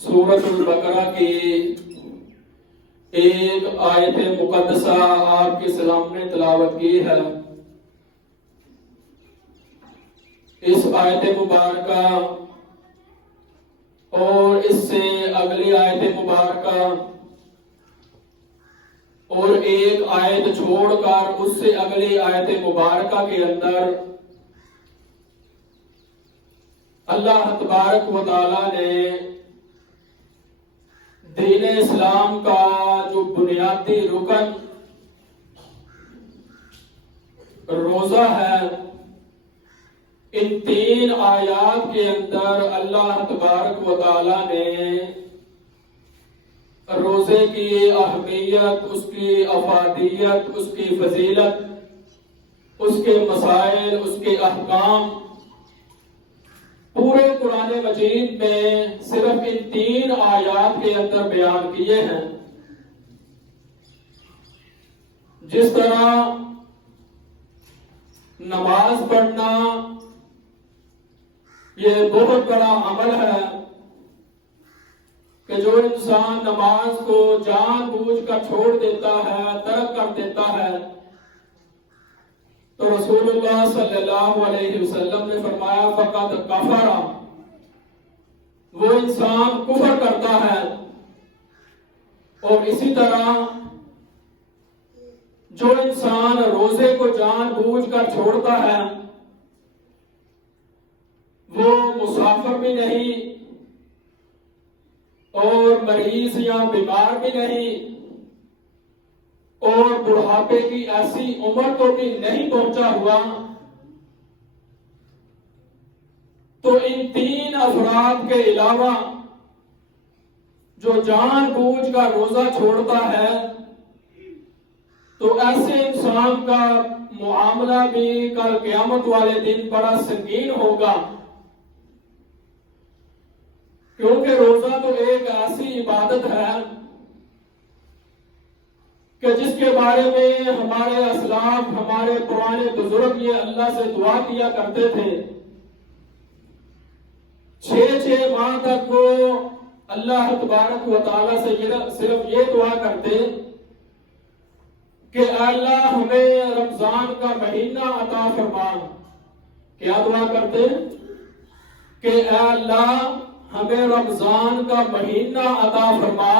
سورۃ البقرہ کی ایک آیت مقدسہ آپ کے سامنے تلاوت کی ہے۔ اس آیت مبارکہ اور اس سے اگلی آیت مبارکہ اور ایک آیت چھوڑ کر اس سے اگلی آیت مبارکہ کے اندر اللہ تبارک و تعالی نے دین اسلام کا جو بنیادی رکن روزہ ہے، ان 3 آیات کے اندر اللہ تبارک و تعالی نے روزے کی اہمیت، اس کی افادیت، اس کی فضیلت، اس کے مسائل، اس کے احکام پورے قرآن مجید میں صرف ان 3 آیات کے اندر بیان کیے ہیں۔ جس طرح نماز پڑھنا یہ بہت بڑا عمل ہے کہ جو انسان نماز کو جان بوجھ کر چھوڑ دیتا ہے، ترک کر دیتا ہے، تو رسول اللہ صلی اللہ علیہ وسلم نے فرمایا فقط کفر، وہ انسان کفر کرتا ہے۔ اور اسی طرح جو انسان روزے کو جان بوجھ کر چھوڑتا ہے وہ مسافر بھی نہیں اور مریض یا بیمار بھی نہیں اور بڑھاپے کی ایسی عمر کو بھی نہیں پہنچا ہوا، تو ان 3 افراد کے علاوہ جو جان بوجھ کا روزہ چھوڑتا ہے تو ایسے انسان کا معاملہ بھی کل قیامت والے دن بڑا سنگین ہوگا، کیونکہ روزہ تو ایک ایسی عبادت ہے کہ جس کے بارے میں ہمارے اسلاف، ہمارے پرانے بزرگ یہ اللہ سے دعا کیا کرتے تھے۔ 6 ماہ تک وہ اللہ تبارک و تعالی سے صرف یہ دعا کرتے کہ اے اللہ ہمیں رمضان کا مہینہ عطا فرما۔ کیا دعا کرتے کہ اے اللہ ہمیں رمضان کا مہینہ عطا فرما،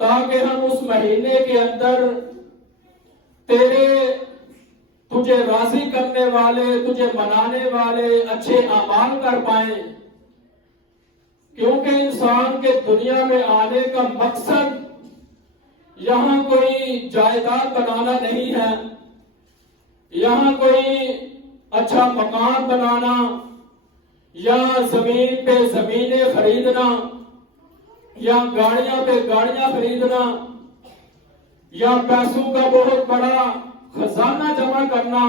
تاکہ ہم اس مہینے کے اندر تجھے راضی کرنے والے، تجھے منانے والے اچھے اعمال کر پائیں۔ کیونکہ انسان کے دنیا میں آنے کا مقصد یہاں کوئی جائیداد بنانا نہیں ہے، یہاں کوئی اچھا مکان بنانا یا زمین پہ زمینیں خریدنا یا گاڑیاں پہ گاڑیاں خریدنا یا پیسوں کا بہت بڑا خزانہ جمع کرنا،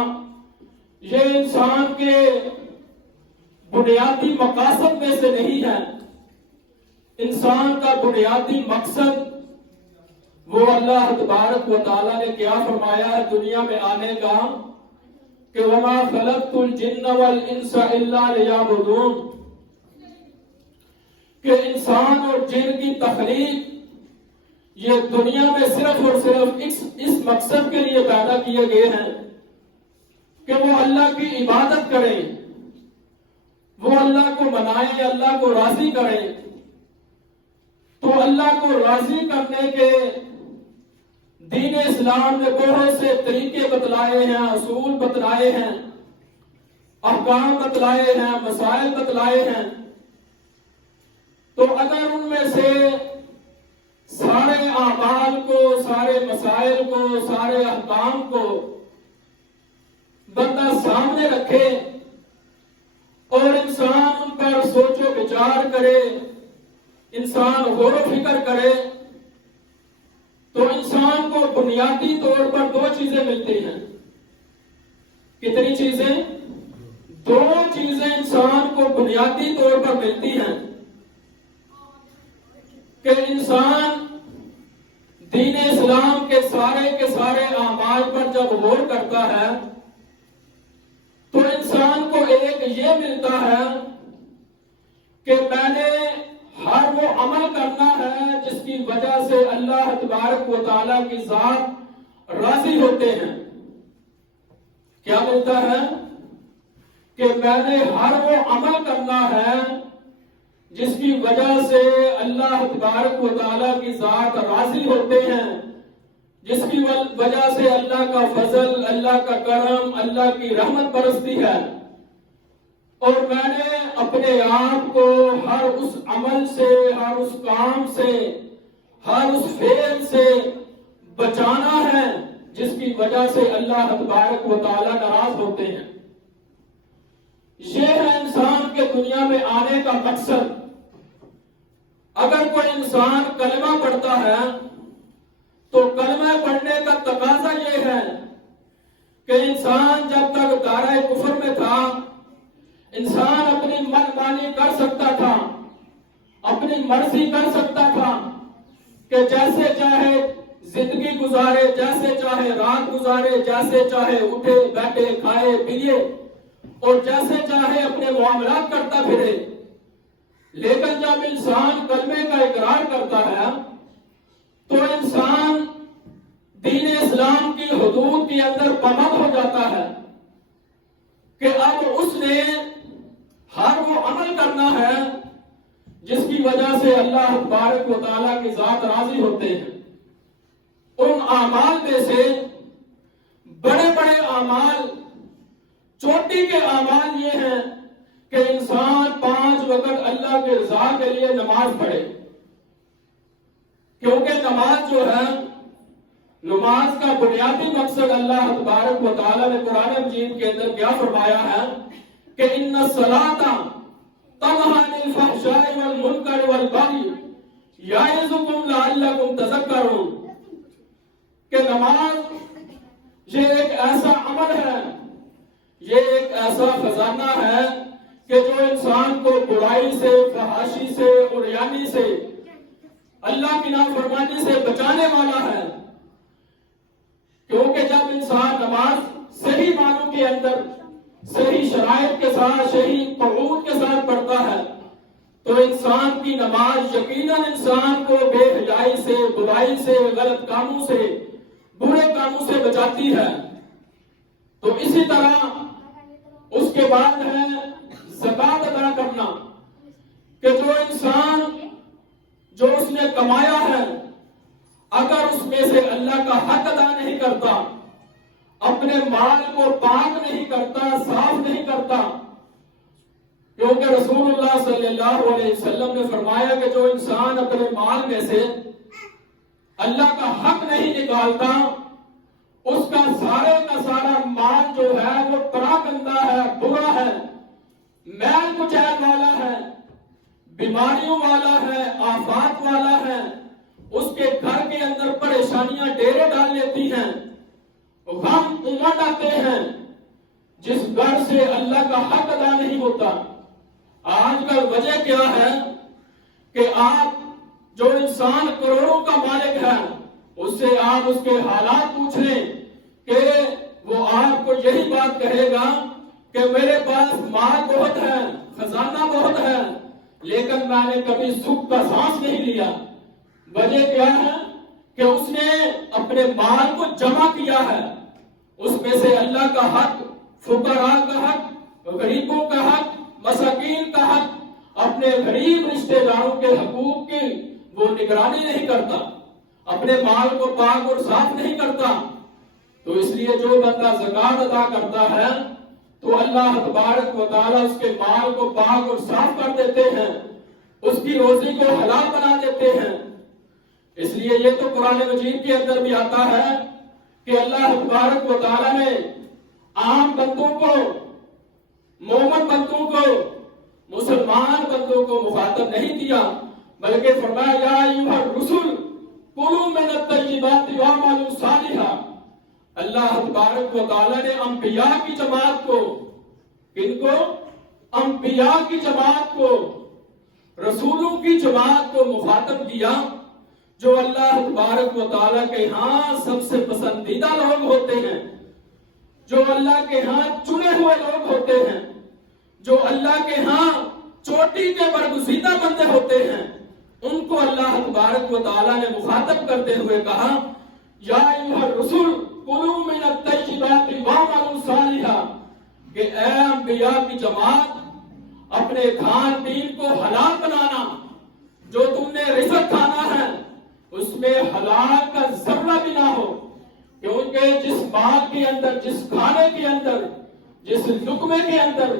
یہ انسان کے بنیادی مقاصد میں سے نہیں ہے۔ انسان کا بنیادی مقصد وہ اللہ تبارک و تعالی نے کیا فرمایا ہے دنیا میں آنے کا کہ وَمَا خَلَقْتُ الْجِنَّ وَالْإِنسَ إِلَّا لِيَعْبُدُونِ، کہ انسان اور جن کی تخلیق یہ دنیا میں صرف اور صرف اس مقصد کے لیے پیدا کیے گئے ہیں کہ وہ اللہ کی عبادت کریں، وہ اللہ کو منائیں، اللہ کو راضی کریں۔ تو اللہ کو راضی کرنے کے دین اسلام نے بہت سے طریقے بتلائے ہیں، اصول بتلائے ہیں، احکام بتلائے ہیں، مسائل بتلائے ہیں۔ تو اگر ان میں سے سارے اعمال کو، سارے مسائل کو، سارے احکام کو بندہ سامنے رکھے اور انسان ان پر سوچ و بچار کرے، انسان غور و فکر کرے، تو انسان کو بنیادی طور پر 2 چیزیں ملتی ہیں۔ کتنی چیزیں؟ 2 چیزیں انسان کو بنیادی طور پر ملتی ہیں کہ انسان دین اسلام کے سارے اعمال پر جب غور کرتا ہے تو انسان کو ایک یہ ملتا ہے کہ میں نے ہر عمل کرنا ہے جس کی وجہ سے اللہ تبارک و تعالیٰ کی ذات راضی ہوتے ہیں۔ کیا ملتا ہے کہ میں نے ہر وہ عمل کرنا ہے جس کی وجہ سے اللہ تبارک و تعالیٰ کی ذات راضی ہوتے ہیں، جس کی وجہ سے اللہ کا فضل، اللہ کا کرم، اللہ کی رحمت برستی ہے، اور میں نے اپنے آپ کو ہر اس عمل سے، ہر اس کام سے، ہر اس فعل سے بچانا ہے جس کی وجہ سے اللہ تبارک و تعالیٰ ناراض ہوتے ہیں۔ یہ ہے انسان کے دنیا میں آنے کا مقصد۔ اگر کوئی انسان کلمہ پڑھتا ہے تو کلمہ پڑھنے کا تقاضا یہ ہے کہ انسان جب تک دائرہ کفر میں تھا، انسان اپنی من مانی کر سکتا تھا، اپنی مرضی کر سکتا تھا کہ جیسے چاہے زندگی گزارے، جیسے چاہے رات گزارے، جیسے چاہے اٹھے بیٹھے کھائے پیے اور جیسے چاہے اپنے معاملات کرتا پھرے۔ لیکن جب انسان کلمے کا اقرار کرتا ہے تو انسان دین اسلام کی حدود کے اندر پابند ہو جاتا ہے کہ اب اس نے ہر وہ عمل کرنا ہے جس کی وجہ سے اللہ تبارک و تعالیٰ کی ذات راضی ہوتے ہیں۔ ان اعمال میں سے بڑے بڑے اعمال، چوٹی کے اعمال یہ ہیں کہ انسان 5 وقت اللہ کے رضا کے لیے نماز پڑھے، کیونکہ نماز جو ہے، نماز کا بنیادی مقصد اللہ تبارک و تعالیٰ نے قرآن مجید کے اندر کیا فرمایا ہے کہ ان الصلاۃ تنہی عن الفحشاء والمنکر والبغی یعظکم لعلکم تذکرون، کہ نماز یہ ایک ایسا عمل ہے، یہ ایک ایسا خزانہ ہے کہ جو انسان کو برائی سے، فحاشی سے، عریانی سے، اللہ کی نافرمانی سے بچانے والا ہے۔ کیونکہ جب انسان نماز صحیح معنوں کے اندر، صحیح شرائط کے ساتھ، صحیح قعود کے ساتھ پڑھتا ہے تو انسان کی نماز یقیناً انسان کو بے حیائی سے، برائی سے، غلط کاموں سے، برے کاموں سے بچاتی ہے۔ تو اسی طرح اس کے بعد ہے زکوٰۃ ادا کرنا، کہ جو انسان جو اس نے کمایا ہے اگر اس میں سے اللہ کا حق ادا نہیں کرتا، اپنے مال کو پاک نہیں کرتا، صاف نہیں کرتا، کیونکہ رسول اللہ صلی اللہ علیہ وسلم نے فرمایا کہ جو انسان اپنے مال میں سے اللہ کا حق نہیں نکالتا، اس کا سارے کا سارا مال جو ہے وہ پراگندہ ہے، برا ہے، میل کچیل والا ہے، بیماریوں والا ہے، آفات والا ہے، اس کے گھر کے اندر پریشانیاں ڈیرے ڈال لیتی ہیں، غم امٹ آتے ہیں، جس گھر سے اللہ کا حق ادا نہیں ہوتا۔ آج کل وجہ کیا ہے کہ آپ جو انسان کروڑوں کا مالک ہے اس سے آپ اس کے حالات پوچھ لیں کہ وہ آپ کو یہی بات کہے گا کہ میرے پاس مال بہت ہے، خزانہ بہت ہے، لیکن میں نے کبھی سکھ کا سانس نہیں لیا۔ وجہ کیا ہے کہ اس نے اپنے مال کو جمع کیا ہے، اس میں سے اللہ کا حق، فقراء کا حق، غریبوں کا حق، مساکین کا حق، اپنے غریب رشتہ داروں کے حقوق کی وہ نگرانی نہیں کرتا، اپنے مال کو پاک اور صاف نہیں کرتا۔ تو اس لیے جو بندہ زکوٰۃ ادا کرتا ہے تو اللہ تبارک و تعالیٰ اس کے مال کو پاک اور صاف کر دیتے ہیں، اس کی روزی کو حلال بنا دیتے ہیں۔ اس لیے یہ تو قرآن مجید کے اندر بھی آتا ہے کہ اللہ تبارک و تعالیٰ نے عام بندوں کو، مومن بندوں کو، مسلمان بندوں کو مخاطب نہیں کیا، بلکہ فرمایا یا ایھا الرسل کلوا من الطیبات واعملوا صالحا۔ اللہ تبارک و تعالیٰ نے انبیاء کی جماعت کو، کن کو؟ انبیاء کی جماعت کو، رسولوں کی جماعت کو مخاطب کیا، جو اللہ تبارک و تعالیٰ کے ہاں سب سے پسندیدہ لوگ ہوتے ہیں، جو اللہ کے ہاں چنے ہوئے لوگ ہوتے ہیں، جو اللہ کے ہاں چوٹی کے برگزیدہ بندے ہوتے ہیں۔ ان کو اللہ تبارک و تعالیٰ نے مخاطب کرتے ہوئے کہا یا ایھا الرسل کلوا من الطیبات واعملوا صالحا، کہ اے انبیاء کی جماعت، اپنے کھان پین کو حلال بنانا، جو تم نے رزق کھانا ہے اس میں حلال کا ذرہ بھی نہ ہو، کیونکہ جس بات کے اندر، جس کھانے کے اندر، جس لقمے کے اندر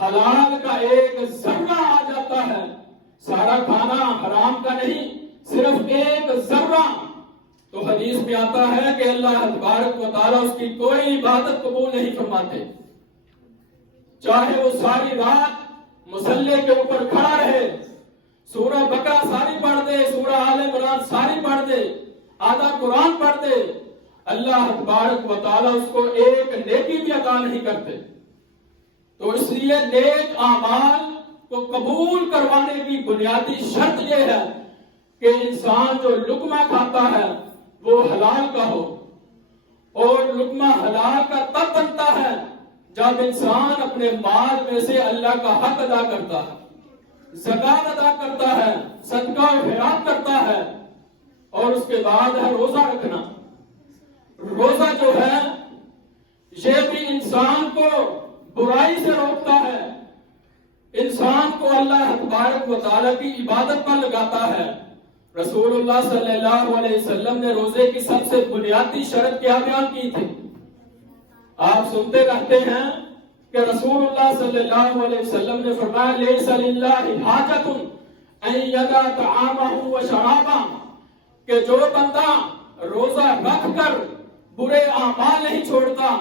حلال کا ایک ذرہ آ جاتا ہے، سارا کھانا حرام کا نہیں، صرف ایک ذرہ، تو حدیث میں آتا ہے کہ اللہ تبارک و تعالیٰ اس کی کوئی عبادت قبول نہیں فرماتے، چاہے وہ ساری رات مصلی کے اوپر کھڑا رہے، سورہ بقرہ ساری پڑھ دے، سورہ آل عمران ساری پڑھ دے، آدھا قرآن پڑھ دے، اللہ تبارک و تعالیٰ اس کو ایک نیکی بھی عطا نہیں کرتے۔ تو اس لیے نیک اعمال کو قبول کروانے کی بنیادی شرط یہ ہے کہ انسان جو لقمہ کھاتا ہے وہ حلال کا ہو، اور لقمہ حلال کا تب بنتا ہے جب انسان اپنے مال میں سے اللہ کا حق ادا کرتا ہے، زکات ادا کرتا ہے، صدقہ و خیرات کرتا ہے، اور اس کے بعد ہے روزہ رکھنا۔ روزہ جو ہے یہ بھی انسان کو برائی سے روکتا ہے، انسان کو اللہ تبارک و تعالیٰ کی عبادت پر لگاتا ہے۔ رسول اللہ صلی اللہ علیہ وسلم نے روزے کی سب سے بنیادی شرط کیا بیان کی تھی؟ آپ سنتے رہتے ہیں کہ رسول اللہ صلی اللہ علیہ وسلم نے فرمایا لیس للہ حاجۃ ان یدع طعامہ و شرابہ، کہ جو بندہ روزہ رکھ کر برے اعمال نہیں چھوڑتا،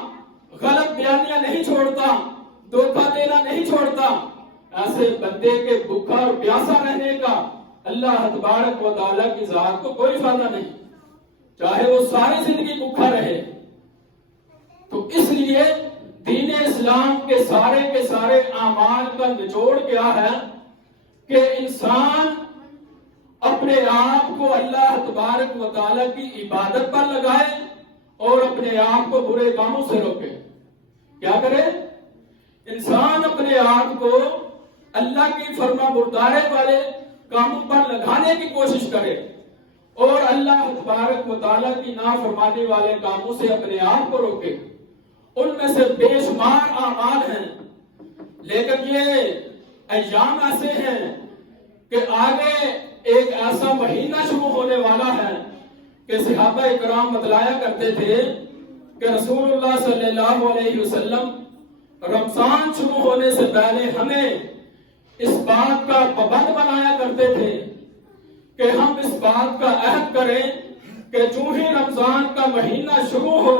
غلط بیانیاں نہیں چھوڑتا، دھوکہ دینا نہیں چھوڑتا، ایسے بندے کے بھوکا اور پیاسا رہنے کا اللہ تبارک و تعالیٰ کی ذات کو کوئی فائدہ نہیں، چاہے وہ ساری زندگی بھوکا رہے۔ تو اس لیے دین اسلام کے سارے اعمال کا نچوڑ کیا ہے کہ انسان اپنے آپ کو اللہ تبارک و تعالیٰ کی عبادت پر لگائے اور اپنے آپ کو برے کاموں سے روکے۔ کیا کرے؟ انسان اپنے آپ کو اللہ کی فرما برداری والے کاموں پر لگانے کی کوشش کرے اور اللہ تبارک و تعالیٰ کی نافرمانی والے کاموں سے اپنے آپ کو روکے۔ ان میں سے بے شمار اعمال ہیں، لیکن یہ ایام ایسے ہیں کہ آگے ایک ایسا مہینہ شروع ہونے والا ہے کہ صحابہ اکرام بتلایا کرتے تھے کہ رسول اللہ صلی اللہ علیہ وسلم رمضان شروع ہونے سے پہلے ہمیں اس بات کا پابند بنایا کرتے تھے کہ ہم اس بات کا عہد کریں کہ جو ہی رمضان کا مہینہ شروع ہو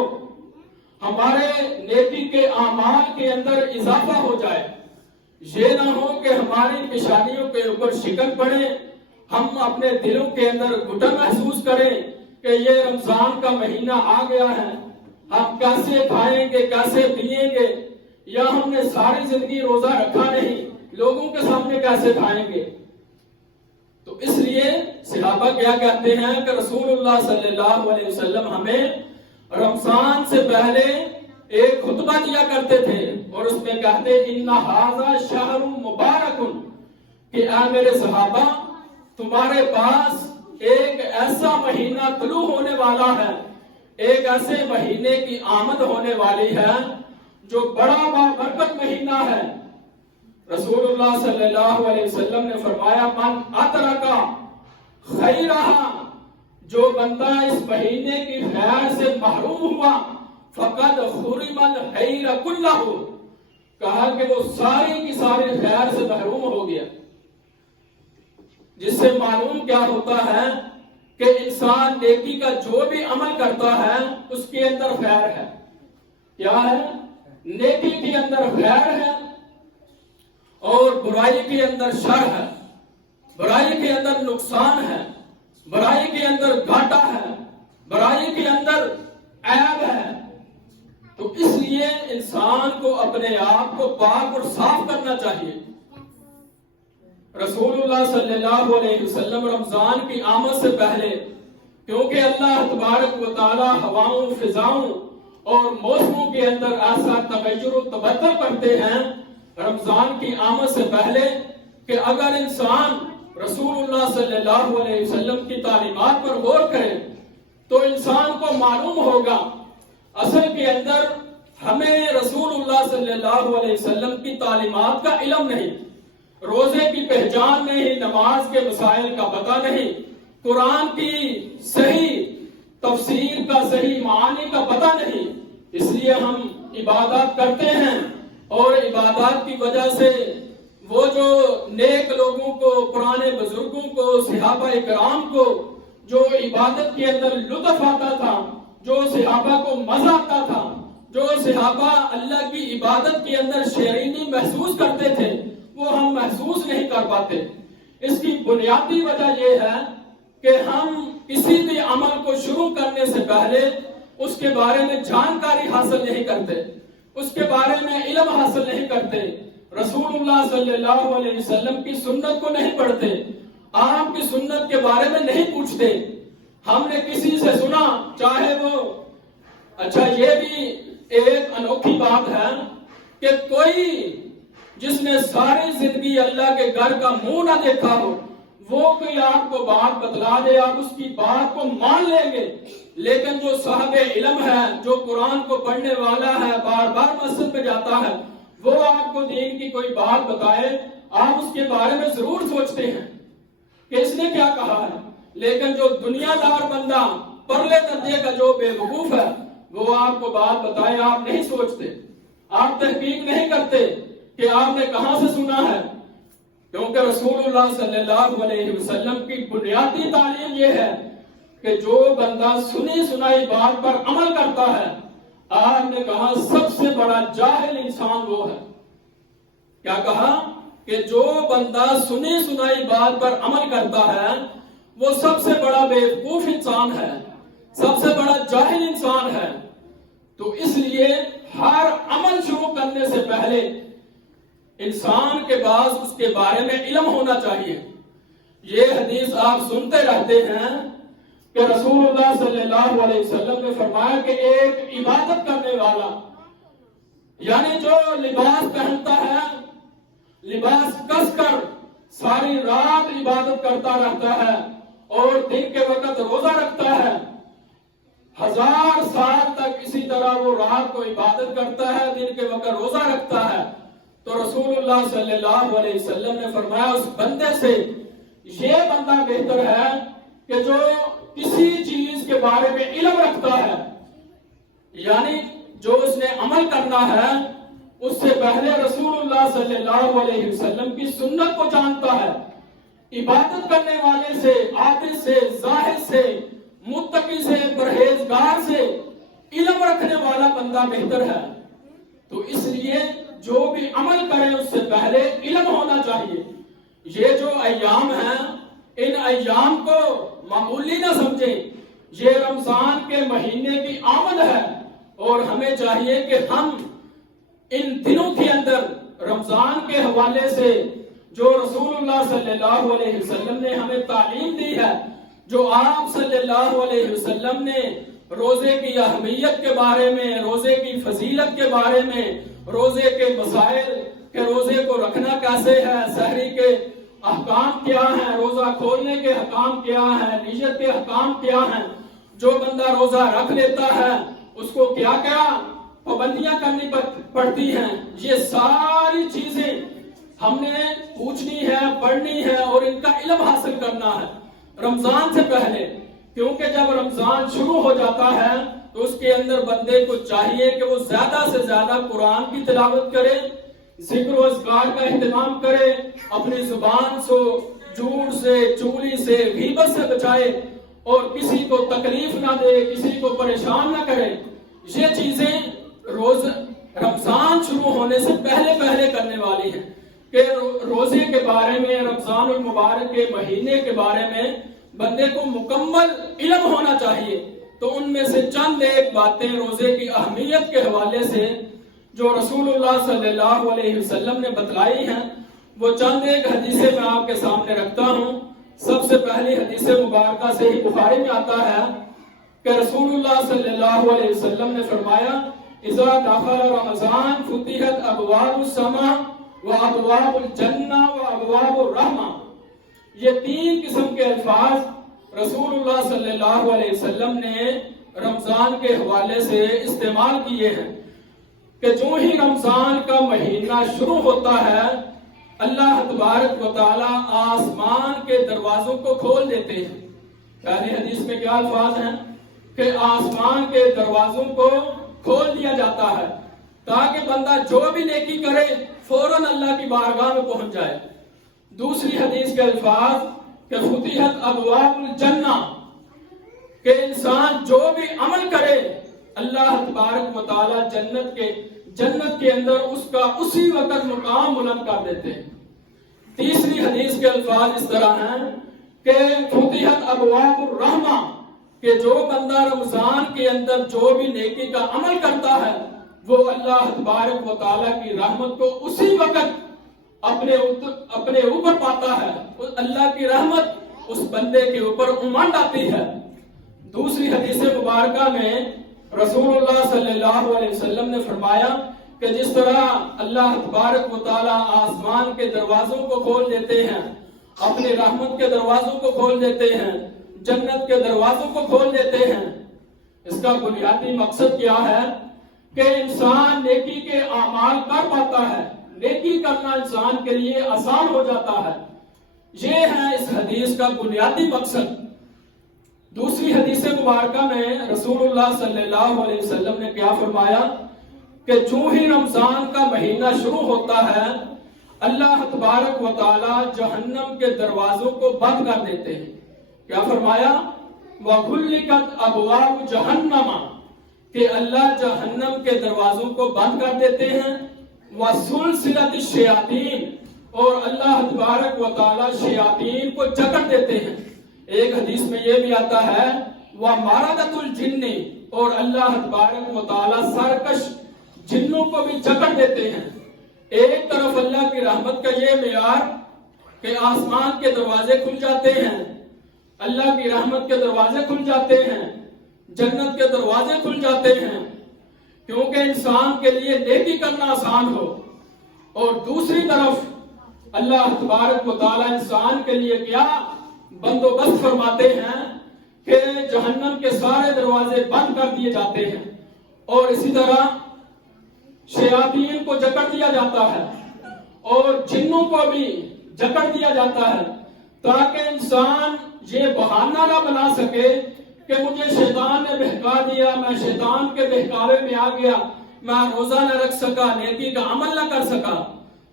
ہمارے نیکی کے اعمال کے اندر اضافہ ہو جائے، یہ نہ ہو کہ ہماری پیشانیوں کے اوپر شکن پڑے، ہم اپنے دلوں کے اندر گھٹن محسوس کریں کہ یہ رمضان کا مہینہ آ گیا ہے، ہم کیسے کھائیں گے، کیسے پیئیں گے، یا ہم نے ساری زندگی روزہ رکھا نہیں، لوگوں کے سامنے کیسے کھائیں گے۔ تو اس لیے صحابہ کیا کہتے ہیں کہ رسول اللہ صلی اللہ علیہ وسلم ہمیں رمضان سے پہلے ایک خطبہ دیا کرتے تھے اور اس میں کہتے ان ھذا شہر مبارک، کہ اے میرے صحابہ تمہارے پاس ایک ایسا مہینہ طلوع ہونے والا ہے، ایک ایسے مہینے کی آمد ہونے والی ہے جو بڑا بابرکت مہینہ ہے۔ رسول اللہ صلی اللہ علیہ وسلم نے فرمایا من ادرکا خیرہ، جو بندہ اس مہینے کی خیر سے محروم ہوا فقد حرم الخیر کلہ، کہا کہ وہ ساری کی ساری خیر سے محروم ہو گیا، جس سے معلوم کیا ہوتا ہے کہ انسان نیکی کا جو بھی عمل کرتا ہے اس کے اندر خیر ہے۔ کیا ہے؟ نیکی کے اندر خیر ہے اور برائی کے اندر شر ہے، برائی کے اندر نقصان ہے، برائی کے اندر گھاٹا ہے، برائی کے اندر عیب ہے۔ تو اس لیے انسان کو اپنے آپ کو پاک اور صاف کرنا چاہیے۔ رسول اللہ صلی اللہ علیہ وسلم رمضان کی آمد سے پہلے، کیونکہ اللہ تبارک و تعالی ہواؤں، فضاؤں اور موسموں کے اندر ایسا تغیر و تبدل کرتے ہیں رمضان کی آمد سے پہلے کہ اگر انسان رسول اللہ صلی اللہ علیہ وسلم کی تعلیمات پر غور کرے تو انسان کو معلوم ہوگا اصل کے اندر ہمیں رسول اللہ صلی اللہ علیہ وسلم کی تعلیمات کا علم نہیں، روزے کی پہچان نہیں، نماز کے مسائل کا پتہ نہیں، قرآن کی صحیح تفسیر کا صحیح معانی کا پتہ نہیں، اس لیے ہم عبادات کرتے ہیں اور عبادات کی وجہ سے وہ جو نیک لوگوں کو، پرانے بزرگوں کو، صحابہ کرام کو جو عبادت کے اندر لطف آتا تھا، جو صحابہ کو مزہ آتا تھا، جو صحابہ اللہ کی عبادت کے اندر شیرینی محسوس کرتے تھے، وہ ہم محسوس نہیں کر پاتے۔ اس کی بنیادی وجہ یہ ہے کہ ہم کسی بھی عمل کو شروع کرنے سے پہلے اس کے بارے میں جانکاری حاصل نہیں کرتے، اس کے بارے میں علم حاصل نہیں کرتے، رسول اللہ صلی اللہ علیہ وسلم کی سنت کو نہیں پڑھتے، آپ کی سنت کے بارے میں نہیں پوچھتے۔ ہم نے کسی سے سنا، چاہے وہ اچھا یہ بھی ایک انوکھی بات ہے کہ کوئی جس نے ساری زندگی اللہ کے گھر کا منہ نہ دیکھا ہو، وہ کوئی آپ کو بات بتلا دے، آپ اس کی بات کو مان لیں گے، لیکن جو صاحب علم ہے، جو قرآن کو پڑھنے والا ہے، بار بار مسجد میں جاتا ہے، وہ آپ کو دین کی کوئی بات بتائے، آپ اس کے بارے میں ضرور سوچتے ہیں کہ اس نے کیا کہا ہے، لیکن جو دنیا دار بندہ، پرلے درجے کا جو بے وقوف ہے، وہ آپ کو بات بتائے، آپ نہیں سوچتے، آپ تحقیق نہیں کرتے کہ آپ نے کہاں سے سنا ہے، کیونکہ رسول اللہ صلی اللہ علیہ وسلم کی بنیادی تعلیم یہ ہے کہ جو بندہ سنی سنائی بات پر عمل کرتا ہے، آپ نے کہا سب سے بڑا جاہل انسان وہ ہے۔ کیا کہا؟ کہ جو بندہ سنی سنائی بات پر عمل کرتا ہے وہ سب سے بڑا بیوقوف انسان ہے، سب سے بڑا جاہل انسان ہے۔ تو اس لیے ہر عمل شروع کرنے سے پہلے انسان کے پاس اس کے بارے میں علم ہونا چاہیے۔ یہ حدیث آپ سنتے رہتے ہیں کہ رسول اللہ صلی اللہ علیہ وسلم نے فرمایا کہ ایک عبادت کرنے والا، یعنی جو لباس پہنتا ہے، لباس کس کر ساری رات عبادت کرتا رہتا ہے اور دن کے وقت روزہ رکھتا ہے، 1000 سال تک اسی طرح وہ رات کو عبادت کرتا ہے، دن کے وقت روزہ رکھتا ہے، تو رسول اللہ صلی اللہ علیہ وسلم نے فرمایا اس بندے سے یہ بندہ بہتر ہے کہ جو کسی چیز کے بارے میں علم رکھتا ہے، یعنی جو اس نے عمل کرنا ہے اس سے پہلے رسول اللہ صلی اللہ علیہ وسلم کی سنت کو جانتا ہے۔ عبادت کرنے والے سے، عابد سے، زاہد سے، متقی سے، پرہیزگار سے علم رکھنے والا بندہ بہتر ہے۔ تو اس لیے جو بھی عمل کرے اس سے پہلے علم ہونا چاہیے۔ یہ جو ایام ہیں، ان ایام کو معمولی نہ سمجھیں، یہ رمضان کے مہینے کی آمد ہے اور ہمیں چاہیے کہ ہم ان دنوں کے اندر رمضان کے حوالے سے جو رسول اللہ صلی اللہ علیہ وسلم نے ہمیں تعلیم دی ہے، جو آپ صلی اللہ علیہ وسلم نے روزے کی اہمیت کے بارے میں، روزے کی فضیلت کے بارے میں، روزے کے مسائل کہ روزے کو رکھنا کیسے ہے، سحری کے احکام کیا ہیں، روزہ کھولنے کے احکام کیا ہیں، نیت کے احکام کیا ہیں، جو بندہ روزہ رکھ لیتا ہے اس کو کیا کیا پابندیاں کرنی پڑتی ہیں، یہ ساری چیزیں ہم نے پوچھنی ہے، پڑھنی ہے اور ان کا علم حاصل کرنا ہے رمضان سے پہلے، کیونکہ جب رمضان شروع ہو جاتا ہے تو اس کے اندر بندے کو چاہیے کہ وہ زیادہ سے زیادہ قرآن کی تلاوت کرے، ذکر و اذکار کا اہتمام کرے، اپنی زبان سے جھوٹ سے، چغلی سے، غیبت سے بچائے اور کسی کو تکلیف نہ دے، کسی کو پریشان نہ کرے۔ یہ چیزیں رمضان شروع ہونے سے پہلے کرنے والی ہیں کہ روزے کے بارے میں، رمضان المبارک کے مہینے کے بارے میں بندے کو مکمل علم ہونا چاہیے۔ تو ان میں سے چند ایک باتیں روزے کی اہمیت کے حوالے سے جو رسول اللہ صلی اللہ علیہ وسلم نے بتلائی ہیں، وہ چند ایک حدیثیں میں آپ کے سامنے رکھتا ہوں۔ سب سے پہلی حدیث مبارکہ سے ہی بخاری میں آتا ہے کہ رسول اللہ صلی اللہ علیہ وسلم نے فرمایا اذا دخل رمضان فتحت ابواب السماء وابواب الجنہ وابواب الرحمہ، یہ 3 قسم کے الفاظ رسول اللہ صلی اللہ علیہ وسلم نے رمضان کے حوالے سے استعمال کیے ہیں کہ جو ہی رمضان کا مہینہ شروع ہوتا ہے اللہ تبارک و تعالی آسمان کے دروازوں کو کھول دیتے ہیں. پہلی حدیث میں کیا الفاظ ہیں کہ آسمان کے دروازوں کو کھول دیا جاتا ہے تاکہ بندہ جو بھی نیکی کرے فوراً اللہ کی بارگاہ میں پہنچ جائے. دوسری حدیث کے الفاظ کہ فتحت ابواب الجنہ کہ انسان جو بھی عمل کرے اللہ تبارک و تعالی جنت کے اندر اس کا اسی وقت مقام بلند کر دیتے ہیں. تیسری حدیث کے الفاظ اس طرح ہیں کہ فتحت ابواب الرحمہ کہ جو بندہ رمضان کے اندر جو بھی نیکی کا عمل کرتا ہے وہ اللہ تبارک و تعالی کی رحمت کو اسی وقت اپنے اوپر پاتا ہے. اللہ کی رحمت اس بندے کے اوپر امنڈ آتی ہے. دوسری حدیث مبارکہ میں رسول اللہ صلی اللہ علیہ وسلم نے فرمایا کہ جس طرح اللہ تبارک و تعالی آسمان کے دروازوں کو کھول دیتے ہیں اپنے رحمت کے دروازوں کو کھول دیتے ہیں جنت کے دروازوں کو کھول دیتے ہیں. اس کا بنیادی مقصد کیا ہے کہ انسان نیکی کے اعمال کر پاتا ہے. نیکی کرنا انسان کے لیے آسان ہو جاتا ہے. یہ ہے اس حدیث کا بنیادی مقصد. دوسری حدیث مبارکہ میں رسول اللہ صلی اللہ علیہ وسلم نے کیا فرمایا کہ جو ہی رمضان کا مہینہ شروع ہوتا ہے اللہ تبارک و تعالی جہنم کے دروازوں کو بند کر دیتے ہیں. کیا فرمایا وَغُلِّقَتْ أَبْوَابُ جَهَنَّمَ کہ اللہ جہنم کے دروازوں کو بند کر دیتے ہیں. وَسُلْسِلَةِ الشَّيَاطِينِ اور اللہ تبارک و تعالی شیاطین کو جکڑ دیتے ہیں. ایک حدیث میں یہ بھی آتا ہے وَمَرَدَةُ الْجِنِّ اور اللہ تبارک و تعالی سرکش جنوں کو بھی جکڑ دیتے ہیں. ایک طرف اللہ کی رحمت کا یہ معیار کہ آسمان کے دروازے کھل جاتے ہیں اللہ کی رحمت کے دروازے کھل جاتے ہیں جنت کے دروازے کھل جاتے ہیں کیونکہ انسان کے لیے نیکی کرنا آسان ہو. اور دوسری طرف اللہ تبارک و تعالی انسان کے لیے کیا بندوبست فرماتے ہیں کہ جہنم کے سارے دروازے بند کر دیے جاتے ہیں اور اسی طرح شیاطین کو جکڑ دیا جاتا ہے اور جنوں کو بھی جکڑ دیا جاتا ہے تاکہ انسان یہ بہانہ نہ بنا سکے کہ مجھے شیطان نے بہکا دیا میں شیطان کے بہکاوے میں آ گیا میں روزہ نہ رکھ سکا نیکی کا عمل نہ کر سکا.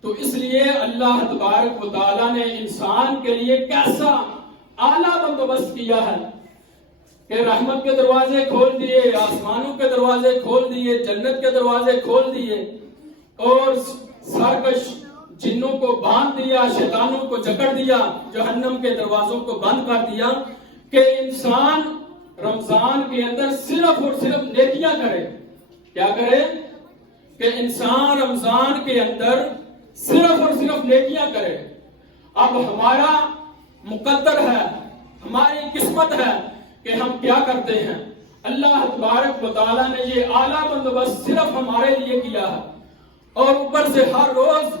تو اس لیے اللہ تبارک و تعالی نے انسان کے لیے کیسا اعلیٰ بندوبست کیا ہے کہ رحمت کے دروازے کھول دیے آسمانوں کے دروازے کھول دیے جنت کے دروازے کھول دیے اور سرکش جنوں کو باندھ دیا شیطانوں کو جکڑ دیا جہنم کے دروازوں کو بند کر دیا کہ انسان رمضان کے اندر صرف اور صرف نیکیاں کرے. کیا کرے کہ انسان رمضان کے اندر صرف اور صرف نیکیاں کرے. اب ہمارا مقدر ہے ہماری قسمت ہے کہ ہم کیا کرتے ہیں. اللہ تبارک و تعالیٰ نے یہ اعلیٰ بندوبست صرف ہمارے لیے کیا ہے اور اوپر سے ہر روز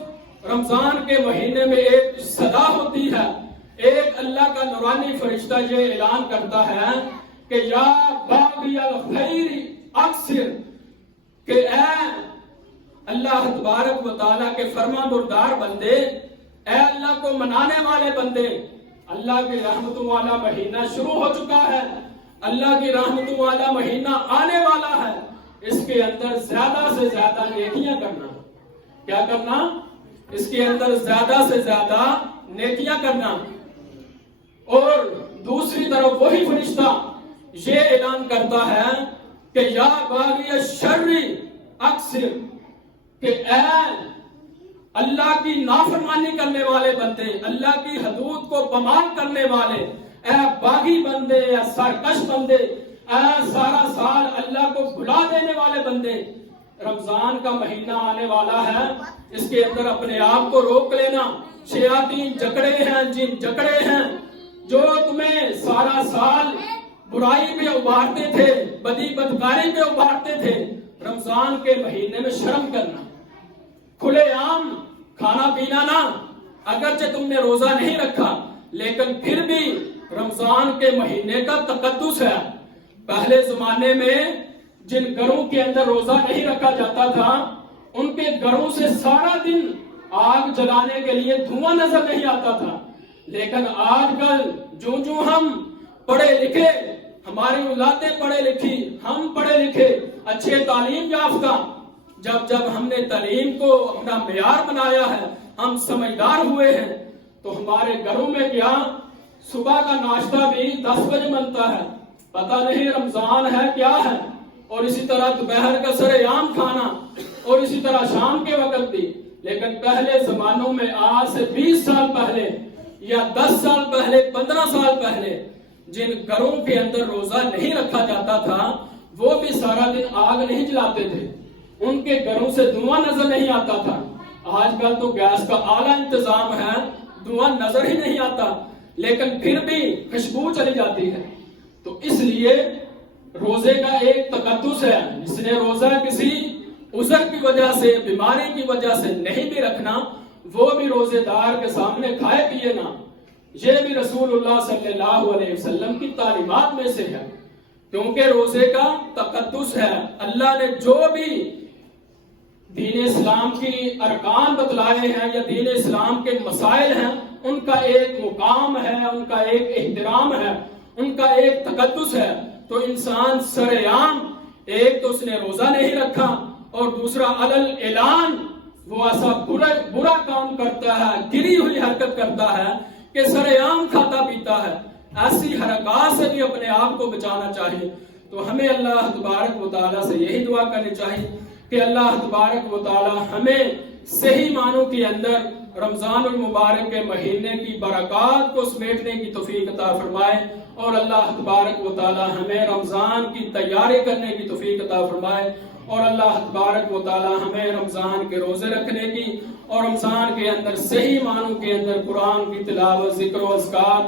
رمضان کے مہینے میں ایک صدا ہوتی ہے ایک اللہ کا نورانی فرشتہ یہ اعلان کرتا ہے کہ یا باغی الخیر اکثر کہ اے اللہ تبارک و تعالیٰ کے فرما بردار بندے اے اللہ کو منانے والے بندے اللہ کی رحمتوں والا مہینہ شروع ہو چکا ہے اللہ کی رحمتوں والا مہینہ آنے والا ہے اس کے اندر زیادہ سے زیادہ نیکیاں کرنا. کیا کرنا اس کے اندر زیادہ سے زیادہ نیکیاں کرنا. اور دوسری طرف وہی فرشتہ یہ اعلان کرتا ہے کہ یا باغی الشر اکثر کہ اے اللہ کی نافرمانی کرنے والے بندے اللہ کی حدود کو پامال کرنے والے اے باغی بندے اے سرکش بندے اے سارا سال اللہ کو بھلا دینے والے بندے رمضان کا مہینہ آنے والا ہے اس کے اندر اپنے آپ کو روک لینا. شیاطین جکڑے ہیں جن جکڑے ہیں جو تمہیں سارا سال برائی پہ ابھارتے تھے بدی بدکاری پہ ابھارتے تھے رمضان کے مہینے میں شرم کرنا کھلے عام کھانا پینا نہ اگرچہ تم نے روزہ نہیں رکھا لیکن پھر بھی رمضان کے مہینے کا تقدس ہے۔ پہلے زمانے میں جن گھروں کے اندر روزہ نہیں رکھا جاتا تھا ان کے گھروں سے سارا دن آگ جلانے کے لیے دھواں نظر نہیں آتا تھا، لیکن آج کل جو ہم پڑھے لکھے، ہماری اولادیں پڑھے لکھی، ہم پڑھے لکھے اچھے تعلیم یافتہ، جب ہم نے تعلیم کو اپنا معیار بنایا ہے، ہم سمجھدار ہوئے ہیں، تو ہمارے گھروں میں کیا صبح کا ناشتہ بھی 10 بجے بنتا ہے، پتہ نہیں رمضان ہے کیا ہے، اور اسی طرح دوپہر کا سر عام کھانا، اور اسی طرح شام کے وقت بھی۔ لیکن پہلے زمانوں میں آج سے 20 سال پہلے یا 10 سال پہلے، 15 سال پہلے جن گھروں کے اندر روزہ نہیں رکھا جاتا تھا وہ بھی سارا دن آگ نہیں جلاتے تھے، ان کے گھروں سے دھواں نظر نہیں آتا تھا۔ آج کل تو گیس کا اعلیٰ انتظام ہے، دھواں نظر ہی نہیں آتا، لیکن پھر بھی خوشبو چلی جاتی ہے۔ تو اس لیے روزے کا ایک تقدس ہے، جس نے روزہ کسی عذر کی وجہ سے، بیماری کی وجہ سے نہیں بھی رکھنا، وہ بھی روزے دار کے سامنے کھائے پیے نہ۔ یہ بھی رسول اللہ صلی اللہ علیہ وسلم کی تعلیمات میں سے ہے، کیونکہ روزے کا تقدس ہے۔ اللہ نے جو بھی دین اسلام کی ارکان بتلائے ہیں یا دین اسلام کے مسائل ہیں، ان کا ایک مقام ہے، ان کا ایک احترام ہے، ان کا ایک تقدس ہے۔ تو انسان سرعام ایک تو اس نے روزہ نہیں رکھا، اور دوسرا علل اعلان وہ ایسا برا کام کرتا ہے، گری ہوئی حرکت کرتا ہے کہ سرعام کھاتا پیتا ہے۔ ایسی حرکات سے بھی اپنے آپ کو بچانا چاہیے۔ تو ہمیں اللہ تبارک و تعالیٰ سے یہی دعا کرنی چاہیے کہ اللہ تبارک و تعالیٰ ہمیں صحیح معنوں کے اندر رمضان المبارک کے مہینے کی برکات کو سمیٹنے کی توفیق عطا فرمائے، اور اللہ تبارک و تعالیٰ ہمیں رمضان کی تیاری کرنے کی توفیق عطا فرمائے، اور اللہ تبارک و تعالیٰ ہمیں رمضان کے روزے رکھنے کی اور رمضان کے اندر صحیح معنوں کے اندر قرآن کی تلاوت، ذکر و اذکار،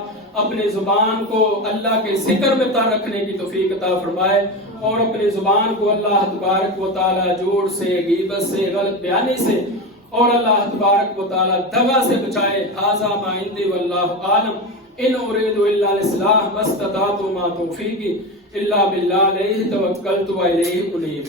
اپنی زبان کو اللہ کے ذکر میں تر رکھنے کی توفیق عطا فرمائے، اور اپنی زبان کو اللہ تبارک و تعالیٰ جھوٹ سے، غیبت سے، غلط بیانی سے، اور اللہ تبارک و تعالیٰ دغا سے بچائے۔ ھذا ما عندی واللہ اعلم، ان اريد الا الاصلاح ما استطعت وما توفیقی الا باللہ علیہ توکلت والیہ انیب۔